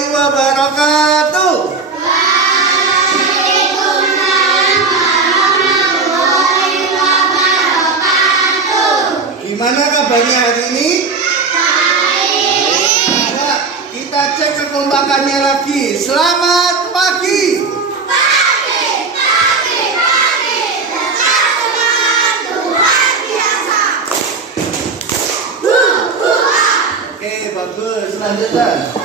warahmatullahi wabarakatuh. Waalaikumsalam warahmatullahi wabarakatuh. Gimana kabarnya hari ini? Baik. Ya, kita cek kekompakannya lagi. Selamat pagi. Tetap semangat, luar biasa. Oke, bagus. Lanjutkan.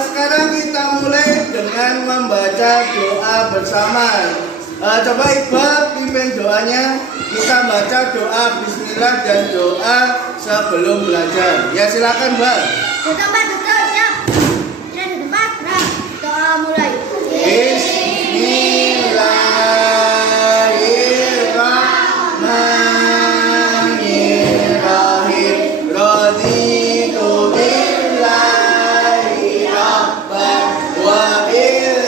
Sekarang kita mulai dengan membaca doa bersama. Coba Iqbal pimpin doanya. Kita baca doa Bismillah dan doa sebelum belajar. Ya silakan, Mbak. Di tempat duduk, siap. Di tempat, nah, doa mulai. Bismillahirrahmanirrahim. Raditu billahi rabban wa bil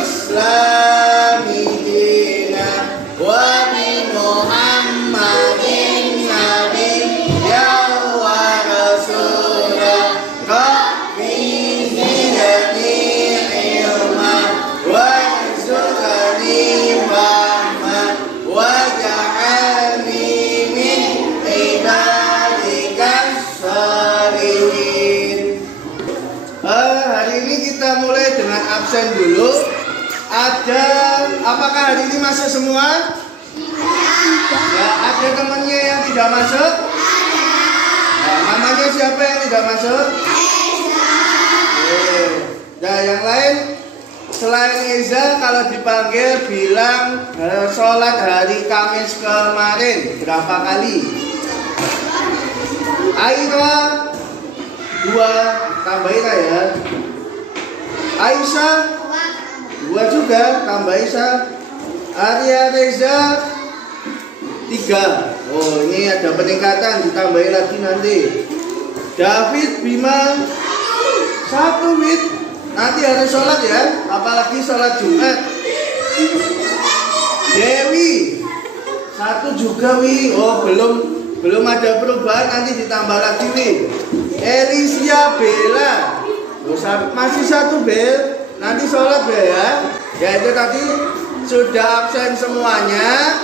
islami dinan wa bi Muhammadin nabiyyan wa rasulan. Rabbi zidni ilman warzuqni fahman waj'alni min ibadikas shalihin. Hari ini kita mulai dengan absen dulu. Apakah hari ini masuk semua? Ya, ada temannya yang tidak masuk? Nah, namanya siapa yang tidak masuk? Nah, yang lain selain Eza, kalau dipanggil bilang sholat hari Kamis kemarin berapa kali? Aira 2, tambah Ira ya. Aisyah 2 juga, tambah Aisyah. Arya Reza 3. Oh, ini ada peningkatan, ditambahin lagi nanti. David Bima 1 Wid. Nanti harus sholat ya, apalagi sholat Jumat. Dewi 1 juga Wi. Oh, belum ada perubahan, nanti ditambah lagi Wi. Elisia Bella, masih 1 Bel. Nanti sholat ya. Ya itu tadi sudah absen semuanya.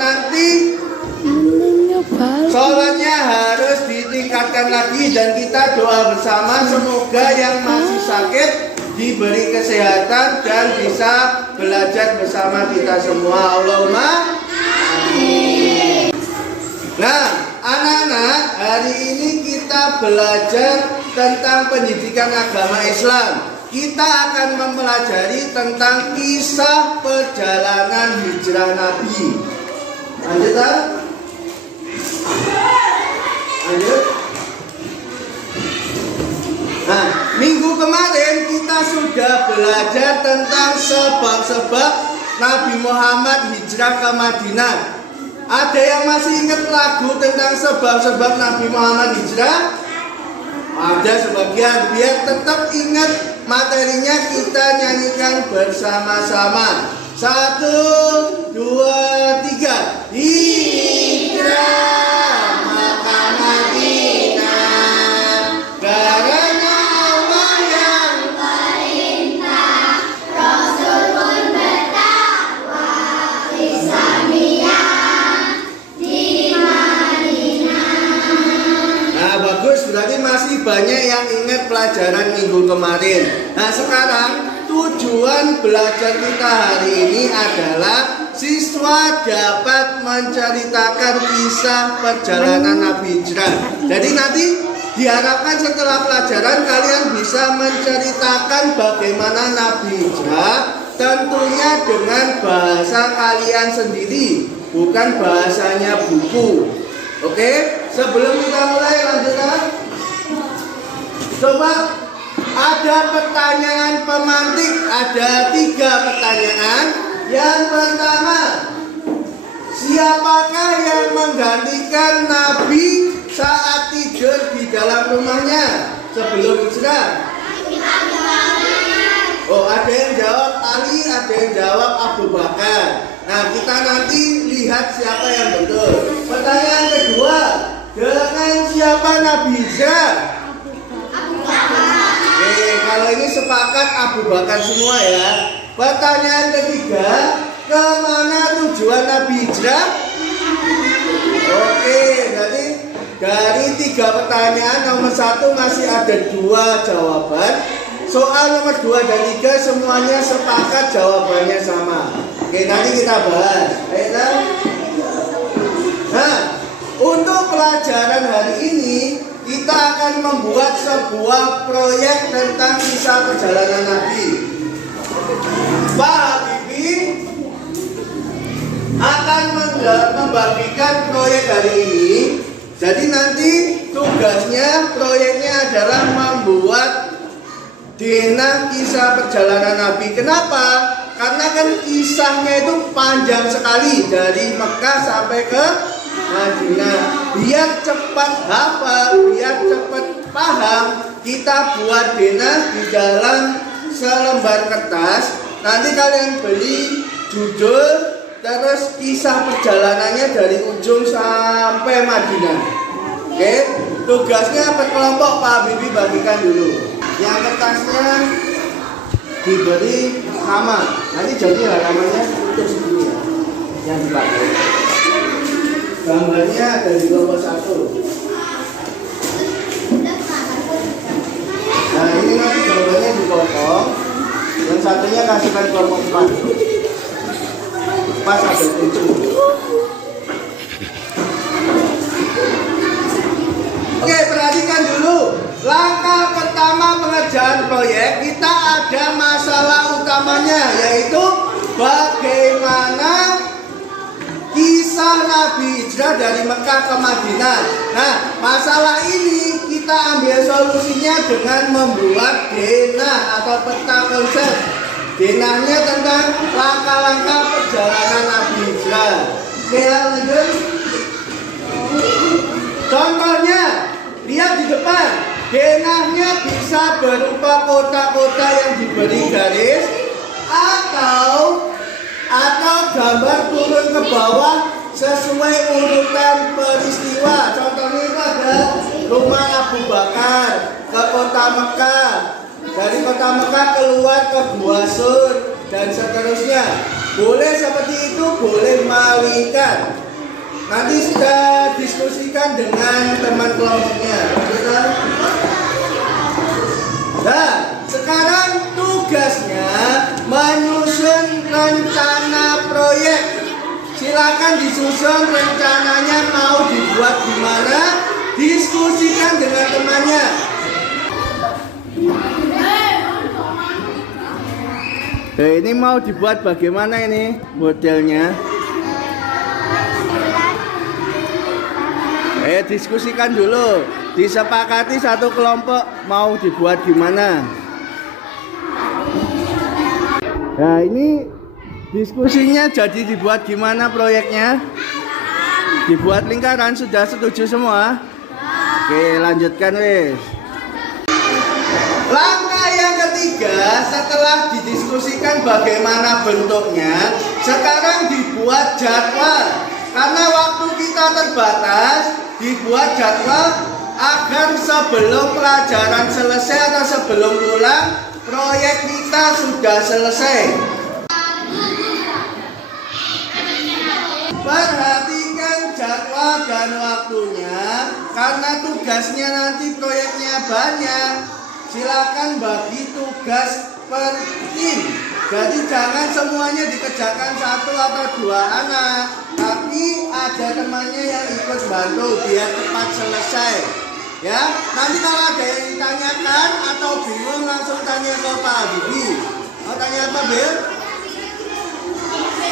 Nanti sholatnya harus ditingkatkan lagi dan kita doa bersama semoga yang masih sakit diberi kesehatan dan bisa belajar bersama kita semua. Allahumma amin. Nah, anak-anak, hari ini kita belajar tentang pendidikan agama Islam. Kita akan mempelajari tentang kisah perjalanan hijrah Nabi. Lanjut, lanjut. Nah, minggu kemarin kita sudah belajar tentang sebab-sebab Nabi Muhammad hijrah ke Madinah. Ada yang masih ingat lagu tentang sebab-sebab Nabi Muhammad hijrah? Ada sebagian. Biar tetap ingat materinya, kita nyanyikan bersama-sama. 1, 2, 3. Hijrah Makkah Madinah karena Allah yang Perintah Rasul pun berdakwah Islamiyah di Madinah. Nah, bagus, berarti masih banyak yang ingat pelajaran minggu kemarin. Nah, sekarang tujuan belajar kita hari ini adalah siswa dapat menceritakan kisah perjalanan Nabi hijrah. Jadi nanti diharapkan setelah pelajaran kalian bisa menceritakan bagaimana Nabi hijrah, tentunya dengan bahasa kalian sendiri, bukan bahasanya buku. Oke, sebelum kita mulai lanjutkan. Coba ada pertanyaan pemantik, ada 3 pertanyaan. Yang pertama, siapakah yang menggantikan Nabi saat tidur di dalam rumahnya sebelum hijrah? Oh, ada yang jawab Ali, ada yang jawab Abu Bakar. Nah, kita nanti lihat siapa yang betul. Pertanyaan kedua, dengan siapa Nabi hijrah? Abu Bakar. kalau ini sepakat Abu Bakar semua ya. Pertanyaan ketiga, kemana tujuan Nabi hijrah? Oke, jadi dari 3 pertanyaan nomor 1 masih ada 2 jawaban. Soal nomor 2 dan 3 semuanya sepakat jawabannya sama. Oke, nanti kita bahas. Nah, untuk pelajaran hari ini kita akan membuat sebuah proyek tentang kisah perjalanan Nabi. Pak Habibie akan membagikan proyek hari ini. Jadi nanti tugasnya, proyeknya adalah membuat denah kisah perjalanan Nabi. Kenapa? Karena kan kisahnya itu panjang sekali dari Mekah sampai ke Madinah. Biar cepat hafal, biar cepat paham, kita buat denah di dalam selembar kertas. Nanti kalian beli judul, terus kisah perjalanannya dari ujung sampai Madinah. Oke, tugasnya per kelompok Pak Habibie bagikan dulu. Yang kertasnya diberi nama. Nanti jadi halamannya untuk segini ya, yang dipakai. Gambarnya ada di kelompok 1. Nah ini nanti gambarnya dipotong. Yang satunya kasihkan kelompok 4. Pas ada 7. Oke, perhatikan dulu. Langkah pertama pengerjaan proyek, kita ada masalah utamanya, yaitu bagaimana kisah Nabi hijrah dari Mekah ke Madinah. Nah, masalah ini kita ambil solusinya dengan membuat denah atau peta konsep. Denahnya tentang langkah-langkah perjalanan Nabi hijrah. Oke, lanjut. Contohnya, lihat di depan. Denahnya bisa berupa kota-kota yang diberi garis atau gambar turun ke bawah sesuai urutan peristiwa. Contohnya itu ada rumah Abu Bakar ke kota Mekah, dari kota Mekah keluar ke Gua Sur dan seterusnya. Boleh seperti itu, boleh malingkan. Nanti sudah diskusikan dengan teman kelompoknya. Nah, sekarang tugasnya menyusun rencana proyek. Silakan disusun rencananya, mau dibuat gimana, diskusikan dengan temannya. Ini mau dibuat bagaimana ini modelnya? Diskusikan dulu, disepakati satu kelompok mau dibuat gimana. Nah ini diskusinya jadi dibuat gimana proyeknya? Dibuat lingkaran, sudah setuju semua? Oke, lanjutkan wes. Langkah yang ketiga, setelah didiskusikan bagaimana bentuknya, sekarang dibuat jadwal. Karena waktu kita terbatas, dibuat jadwal agar sebelum pelajaran selesai atau sebelum pulang, proyek kita sudah selesai. Perhatikan jadwal dan waktunya, karena tugasnya nanti proyeknya banyak. Silakan bagi tugas per tim. Jadi jangan semuanya dikerjakan 1 atau 2 anak, tapi ada temannya yang ikut bantu biar cepat selesai. Ya, nanti kalau ada yang ditanyakan atau bingung langsung tanya ke Pak Habibie. Mau tanya apa, Bil?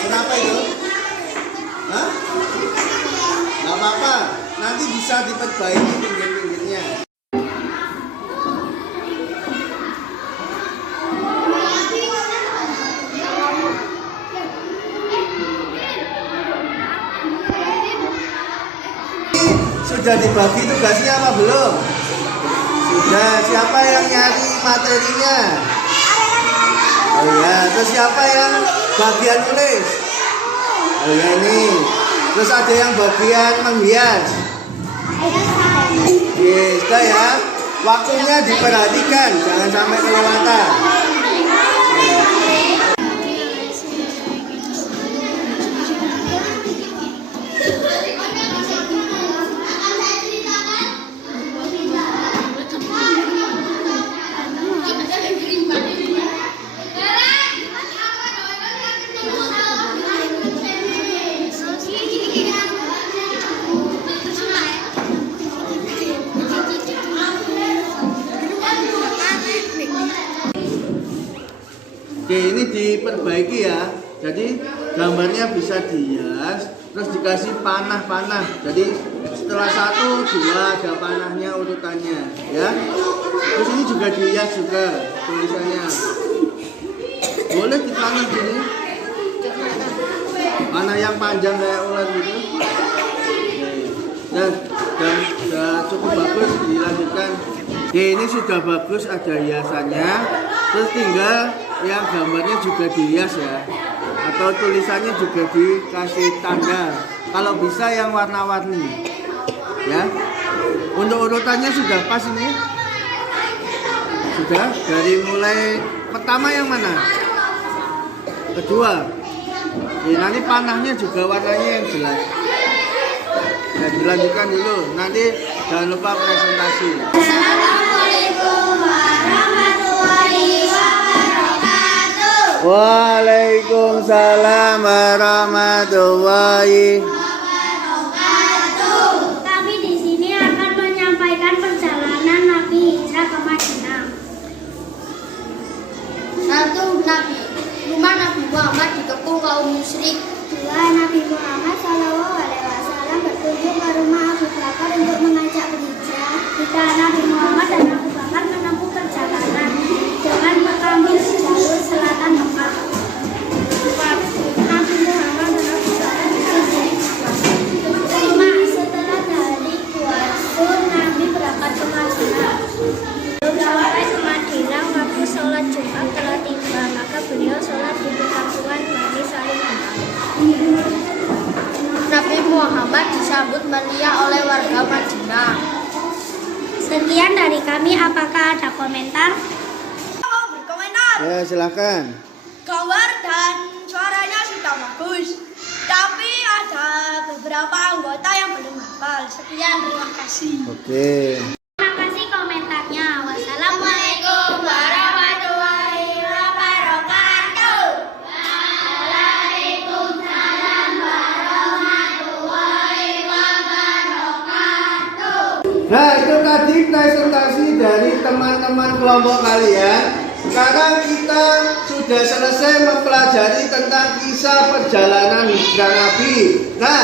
Kenapa itu? Hah? Gak apa-apa, nanti bisa diperbaiki pinggir-pinggirnya. Sudah dibagi tugasnya apa belum? Sudah. Siapa yang nyari materinya? Oh ya, terus siapa yang bagian tulis? Oh ya ini. Terus ada yang bagian menghias. Sudah ya. waktunya diperhatikan, jangan sampai kelewatan. Oke, ini diperbaiki ya. Jadi gambarnya bisa dihias, terus dikasih panah-panah. Jadi setelah 1, 2 ada panahnya urutannya, ya. Terus ini juga dihias juga tulisannya. Boleh dipanah gini. Panah yang panjang kayak ular gitu. Dan sudah cukup bagus, dilanjutkan. Oke, ini sudah bagus, ada hiasannya. Terus tinggal yang gambarnya juga dihias ya, atau tulisannya juga dikasih tanda. Kalau bisa yang warna-warni, ya. Untuk urutannya sudah pas ini. Sudah. Dari mulai pertama yang mana? Kedua. Ya, nanti panahnya juga warnanya yang jelas. Ya, dilanjutkan dulu. Nanti jangan lupa presentasi. Assalamualaikum warahmatullahi wabarakatuh. Waalaikumsalam warahmatullahi. Kami di sini akan menyampaikan perjalanan Nabi Hijrah ke Madinah. 1. Rumah Nabi Muhammad dikepung kaum musyrik. 2. Nabi Muhammad SAW berkunjung ke rumah Abu Bakar untuk mengajak berhijrah. 3. Nabi Muhammad dan Abu Bakar menempuh perjalanan dengan mengambil jalur selatan Mekah. 4. Nabi Muhammad dan Abu Bakar berkunjung. 5. Setelah dari Quraisy, Nabi berangkat ke Madinah. Belum sampai ke Madinah, waktu sholat Jumat telah tiba, maka beliau sholat di perkampungan Bani Salim. Nabi Muhammad disambut meriah oleh warga Madinah. Sekian dari kami, apakah ada komentar? Mau berkomentar. Ya, silakan. Gambar dan suaranya sudah bagus, tapi ada beberapa anggota yang belum hafal. Sekian, terima kasih. Oke. Terima kasih komentarnya. Wassalamualaikum warahmatullahi wabarakatuh. Waalaikumsalam warahmatullahi wabarakatuh. Nah, itu tadi presentasi dari teman-teman kelompok kalian. Sekarang kita sudah selesai mempelajari tentang kisah perjalanan hijrah Nabi. Nah,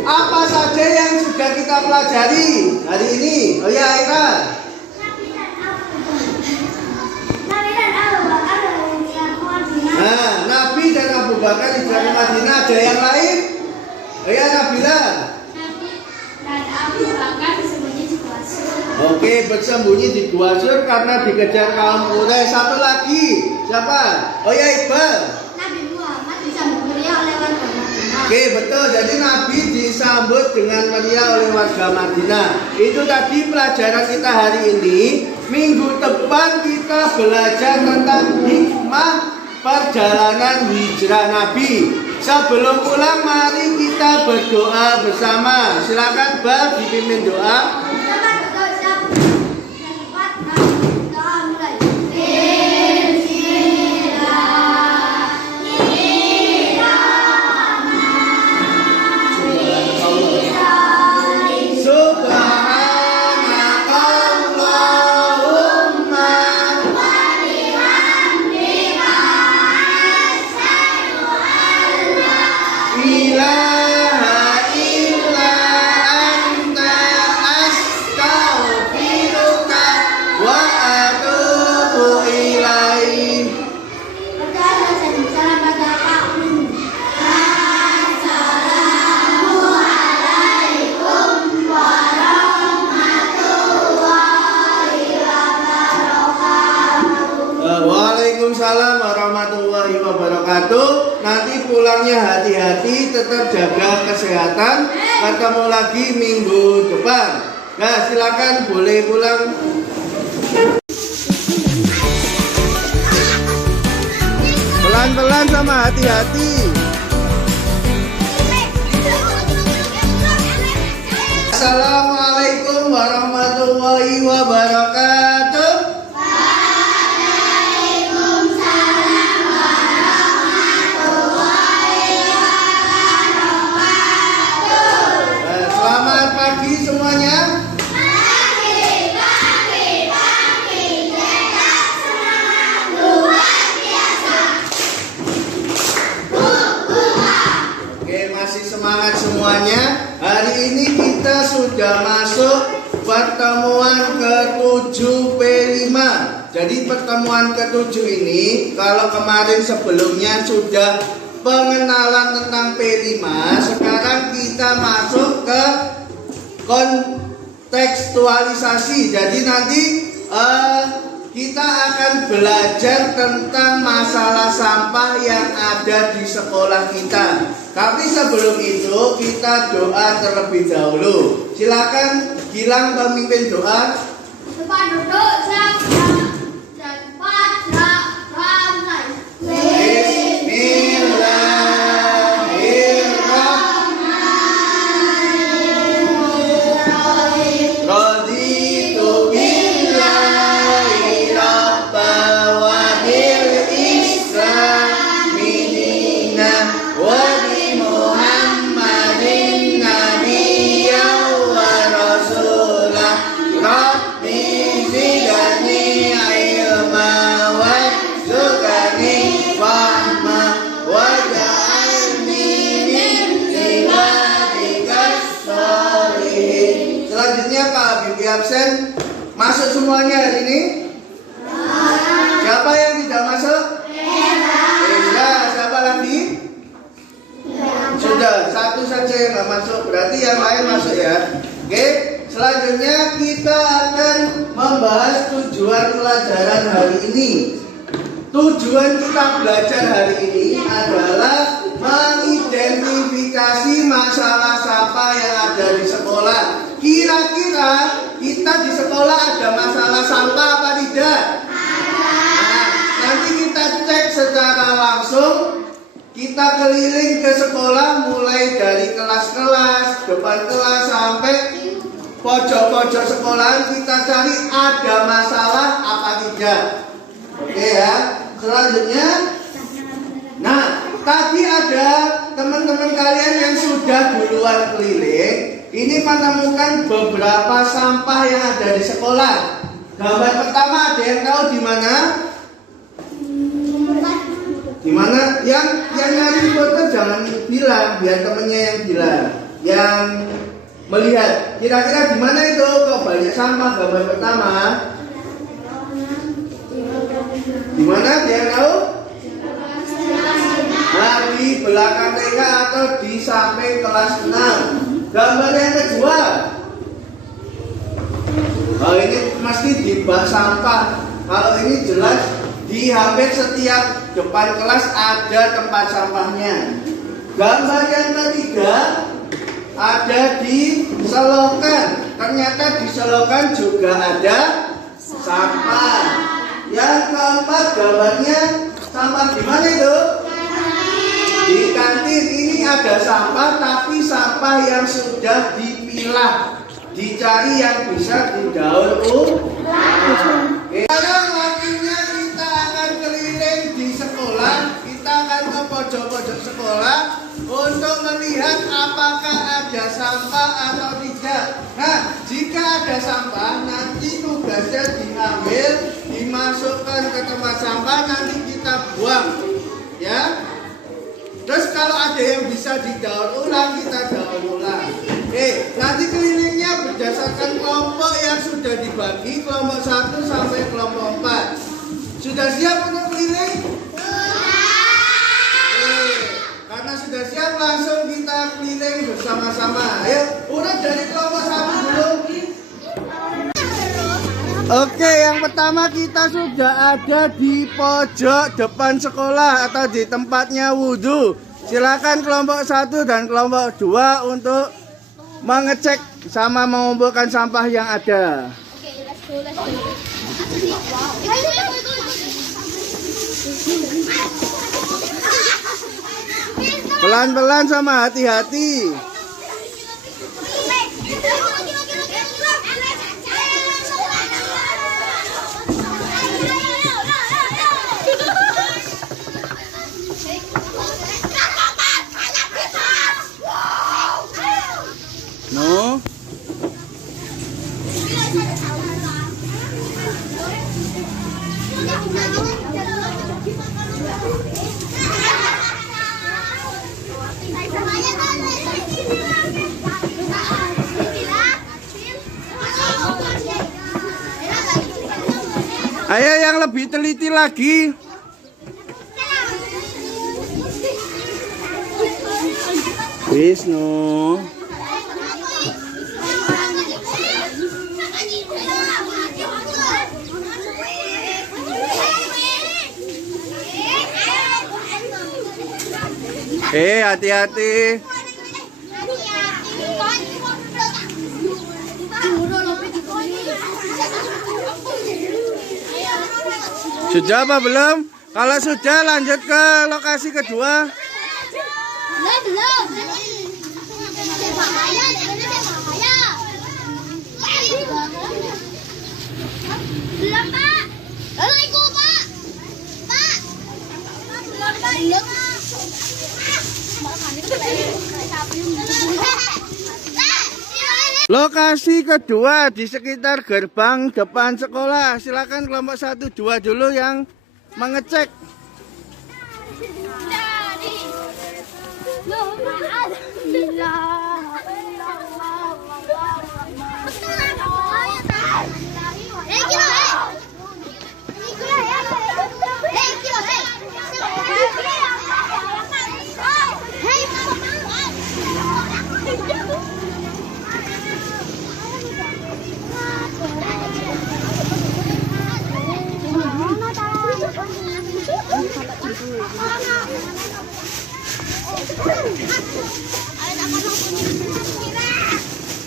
apa saja yang sudah kita pelajari hari ini? Oh ya, Aira. Nabi dan Abu Bakar hijrah ke Madinah. Nah, Nabi dan Abu Bakar hijrah ke Madinah. Ada yang lain? Oh ya, Nabila. Nabi dan Abu Bakar bersembunyi di gua Sur. Oke, bersembunyi di Gua Sur karena dikejar kaum Quraisy. Satu lagi, siapa? Oh ya, Iqbal. Nabi Muhammad disambut meriah oleh warga Madinah. Oke, betul. Jadi Nabi disambut dengan meriah oleh warga Madinah. Itu tadi pelajaran kita hari ini. Minggu depan kita belajar tentang hikmah perjalanan hijrah Nabi. Sebelum pulang, mari kita berdoa bersama. Silakan, Bab, dipimpin doa. Waalaikumsalam warahmatullahi wabarakatuh. Nanti pulangnya hati-hati, tetap jaga kesehatan. Ketemu lagi minggu depan. Nah, silakan boleh pulang. Pelan-pelan sama hati-hati. Assalamualaikum warahmatullahi wabarakatuh. Selamat pagi semuanya. Masih semangat semuanya. Hari ini kita sudah masuk pertemuan ke-7 P5. Jadi pertemuan ke-7 ini, kalau kemarin sebelumnya sudah pengenalan tentang P5, sekarang kita masuk ke kontekstualisasi. Jadi nanti kita akan belajar tentang masalah sampah yang ada di sekolah kita. Tapi sebelum itu kita doa terlebih dahulu. Silakan Gilang pemimpin doa. Depan duduk siap dan pada ramai. Bismillahirrahmanirrahim. Raditu billahi rabba wa bil islami dinan wa bi Muhammadin nabiyyan wa rasulah. Rabbi zidni ilma warzuqni fahma waj'alni min ibadikas sholihin. Selanjutnya Pak Habibie absen. Masuk semuanya hari ini? Siapa yang tidak masuk? Eza. Siapa lagi? Sudah, satu saja yang nggak masuk. Berarti yang lain masuk ya. Oke. Selanjutnya kita akan membahas tujuan pelajaran hari ini. Tujuan kita belajar hari ini adalah mengidentifikasi masalah sampah yang ada di sekolah. Kira-kira kita di sekolah ada masalah sampah apa tidak? Nah, nanti kita cek secara langsung. Kita keliling ke sekolah mulai dari kelas-kelas, depan kelas sampai pojok-pojok sekolahan, kita cari ada masalah apa tidak. Oke ya. Selanjutnya, nah tadi ada teman-teman kalian yang sudah duluan keliling. Ini menemukan beberapa sampah yang ada di sekolah. Gambar pertama ada yang tahu di mana? Di mana? Yang nyari foto jangan bilang, biar temennya yang bilang. Yang melihat. Kira-kira di mana itu? Kok banyak sampah gambar pertama? Di mana? Dia yang tahu? Nah, di belakang TK atau di samping kelas 6. Gambar yang kedua. Oh, ini mesti di bak sampah. Kalau ini jelas di hampir setiap depan kelas ada tempat sampahnya. Gambar yang ketiga ada di selokan. Ternyata di selokan juga ada sampah. Yang keempat gambarnya sampah di mana itu? Di kantin. Ini ada sampah, tapi sampah yang sudah dipilah. Dicari yang bisa didaur ulang. Sekarang waktunya kita akan keliling di sekolah. Kita akan ke pojok-pojok sekolah untuk melihat apakah ada sampah atau tidak. Nah, jika ada sampah, nanti tugasnya diambil, dimasukkan ke tempat sampah, nanti kita buang. Ya. Terus kalau ada yang bisa didaur ulang, kita daur ulang. Nanti kelilingnya berdasarkan kelompok yang sudah dibagi, kelompok 1 sampai kelompok 4. Sudah siap untuk keliling? Karena sudah siap, langsung kita keliling bersama-sama. Ayo, urut dari kelompok 1 dulu. Oke, yang pertama kita sudah ada di pojok depan sekolah atau di tempatnya wudhu. Silakan kelompok 1 dan kelompok 2 untuk mengecek sama mengumpulkan sampah yang ada. Oke, let's go. Pelan-pelan sama hati-hati. No. Ayo yang lebih teliti lagi. Wisnu. Hati-hati. Sudah apa belum? Kalau sudah lanjut ke lokasi kedua. Belum. Belum, Pak. Assalamualaikum, Pak. Pak. Belum. Lokasi kedua di sekitar gerbang depan sekolah. Silakan kelompok 1, 2 dulu yang mengecek.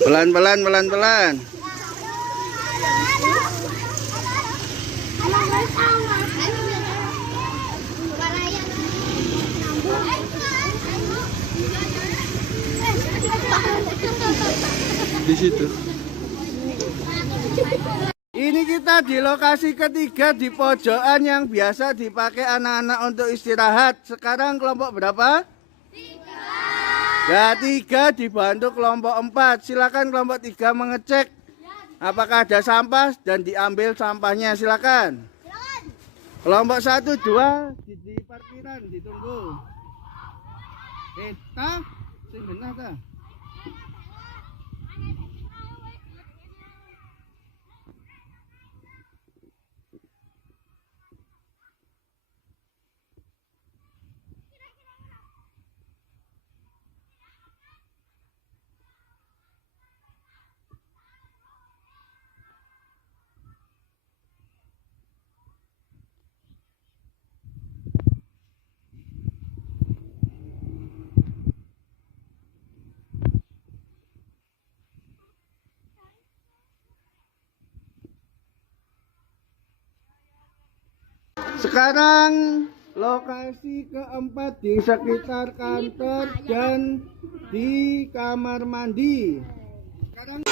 Pelan-pelan. Di situ. Ini kita di lokasi ketiga di pojokan yang biasa dipakai anak-anak untuk istirahat. Sekarang kelompok berapa? 3. Ya, 3 dibantu kelompok 4. Silakan kelompok 3 mengecek apakah ada sampah dan diambil sampahnya. Silakan. Kelompok 1, 2 di parkiran ditunggu. Ta, sing benar ta? Sekarang lokasi keempat di sekitar kantor dan di kamar mandi. Sekarang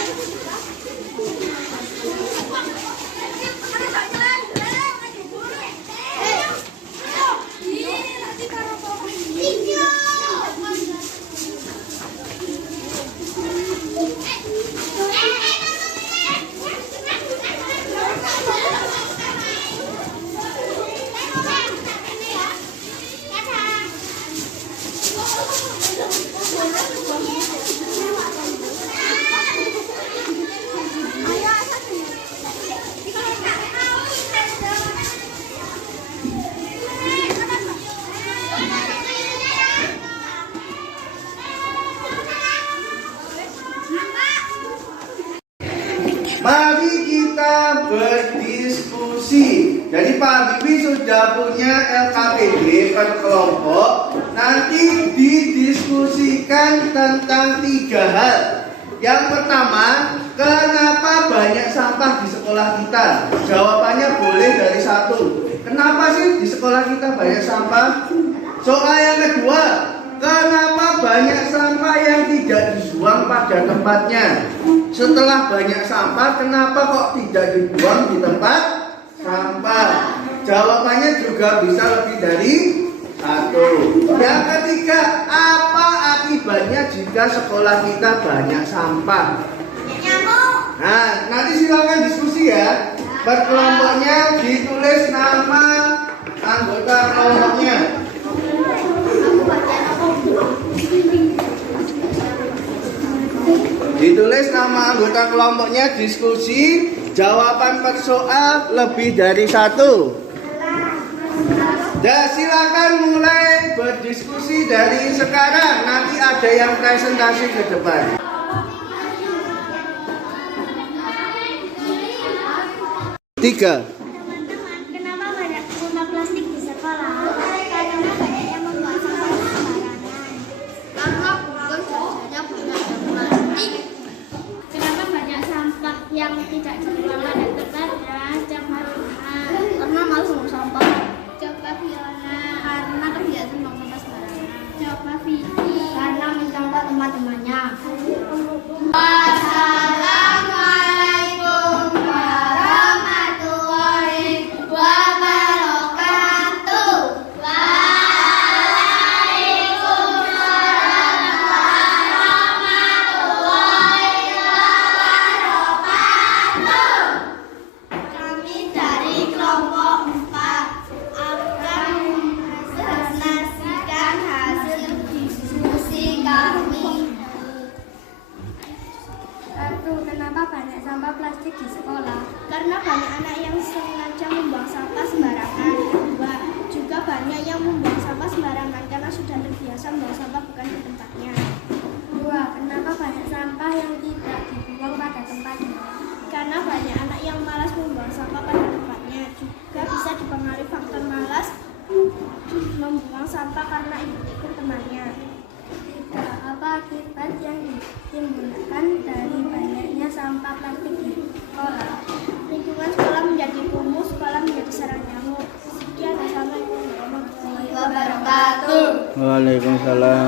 mari kita berdiskusi. Jadi Pak Bibi sudah punya LKPD per kelompok. Nanti didiskusikan tentang 3 hal. Yang pertama, kenapa banyak sampah di sekolah kita? Jawabannya boleh dari 1. Kenapa sih di sekolah kita banyak sampah? Soal yang kedua, kenapa banyak sampah yang tidak dibuang pada tempatnya? Setelah banyak sampah, kenapa kok tidak dibuang di tempat sampah? Jawabannya juga bisa lebih dari satu. Yang ketiga, apa akibatnya jika sekolah kita banyak sampah? Nyamuk. Nah, nanti silakan diskusi ya. Per kelompoknya ditulis nama anggota kelompoknya. Aku bagian apa? Ditulis nama anggota kelompoknya, diskusi, jawaban per soal lebih dari satu. Ya, silakan mulai berdiskusi dari sekarang. Nanti ada yang presentasi ke depan. Tiga. Teman-teman, kenapa banyak sampah plastik di sekolah? Karena banyak yang membuang sampah sembarangan. Karena bukan saja banyak yang plastik. Kenapa banyak sampah yang tidak dibuang pada tempatnya? Coba Luna. Karena malas buang sampah. Coba Fiona. Karena kebiasaan buang sampah sembarangan. Coba Vicky. Karena mencontoh teman-temannya. Wassalamualaikum warahmatullahi wabarakatuh. Waalaikumsalam warahmatullahi wabarakatuh. Kami dari kelompok 4 akan menpresentasikan hasil diskusi kami. Satu, kenapa banyak sampah plastik di sekolah? Karena banyak anak yang sengaja membuang sampah sembarangan. Dua, juga banyak yang membuang sampah sembarangan karena sudah terbiasa membuang sampah bukan di tempatnya. Dua, kenapa banyak sampah yang tidak dibuang pada tempatnya? Karena banyak anak yang malas membuang sampah pada tempatnya. Juga bisa dipengaruhi faktor malas membuang sampah karena ikut-ikut temannya. Tiga, apa akibat yang ditimbulkan dari banyaknya sampah plastik di sekolah? Lingkungan sekolah menjadi kumuh, sekolah menjadi sarang nyamuk. Sekian, assalamualaikum warahmatullahi wabarakatuh. Waalaikumsalam.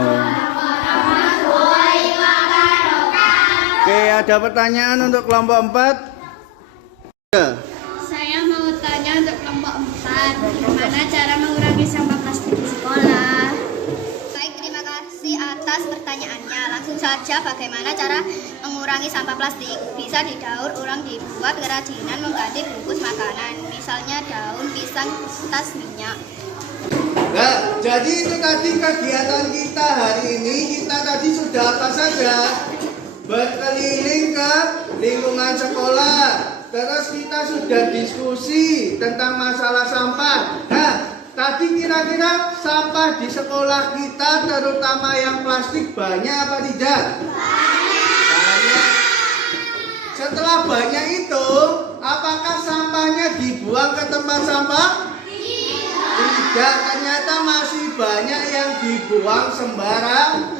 Oke, ada pertanyaan untuk kelompok 4? Ya. Saya mau tanya untuk kelompok 4, gimana cara mengurangi sampah plastik di sekolah? Baik, terima kasih atas pertanyaannya. Langsung saja, bagaimana cara mengurangi sampah plastik? Bisa didaur ulang, dibuat kerajinan mengganti bungkus makanan. Misalnya daun pisang, tas minyak. Nah, jadi itu tadi kegiatan kita hari ini. Kita tadi sudah apa saja? Berkeliling ke lingkungan sekolah. Terus kita sudah diskusi tentang masalah sampah. Nah, tadi kira-kira sampah di sekolah kita, terutama yang plastik, banyak apa tidak? Banyak. Setelah banyak itu, apakah sampahnya dibuang ke tempat sampah? Tidak, ternyata masih banyak yang dibuang sembarangan.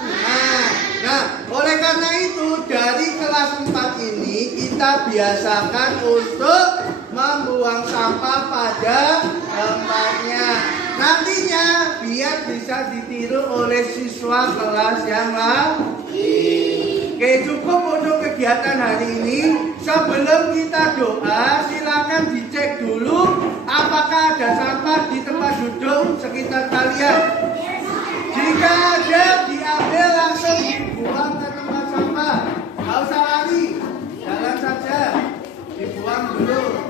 Nah, oleh karena itu dari kelas 4 ini kita biasakan untuk membuang sampah pada tempatnya. Nantinya biar bisa ditiru oleh siswa kelas yang lain. Oke, cukup untuk kegiatan hari ini. Sebelum kita doa, silakan dicek dulu apakah ada sampah di tempat duduk sekitar kalian. Jika ada, diambil langsung dibuang ke tempat sampah. Nggak usah lari, jalan saja, dibuang dulu.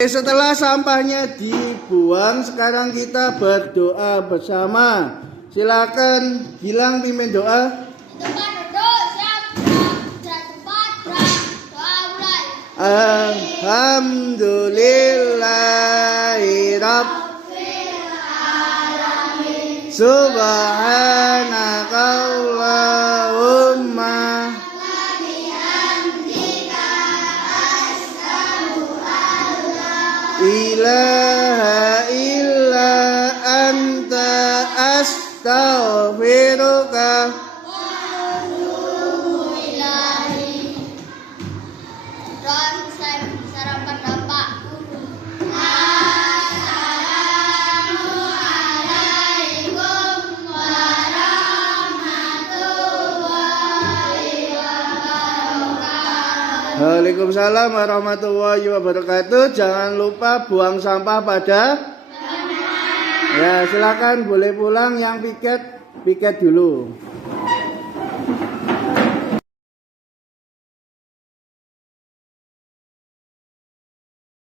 Setelah sampahnya dibuang, sekarang kita berdoa bersama. Silakan Gilang pimpin doa. Tempat duduk, siap, gerak cepat, gerak, doa mulai. Alhamdulillahirabbil Subhanaka Allahumma ilaha illa anta astaghfiruka. Sarapan Bapak. Assalamualaikum Waalaikumsalam warahmatullahi wabarakatuh. Jangan lupa buang sampah pada. Ya, silakan boleh pulang yang piket dulu.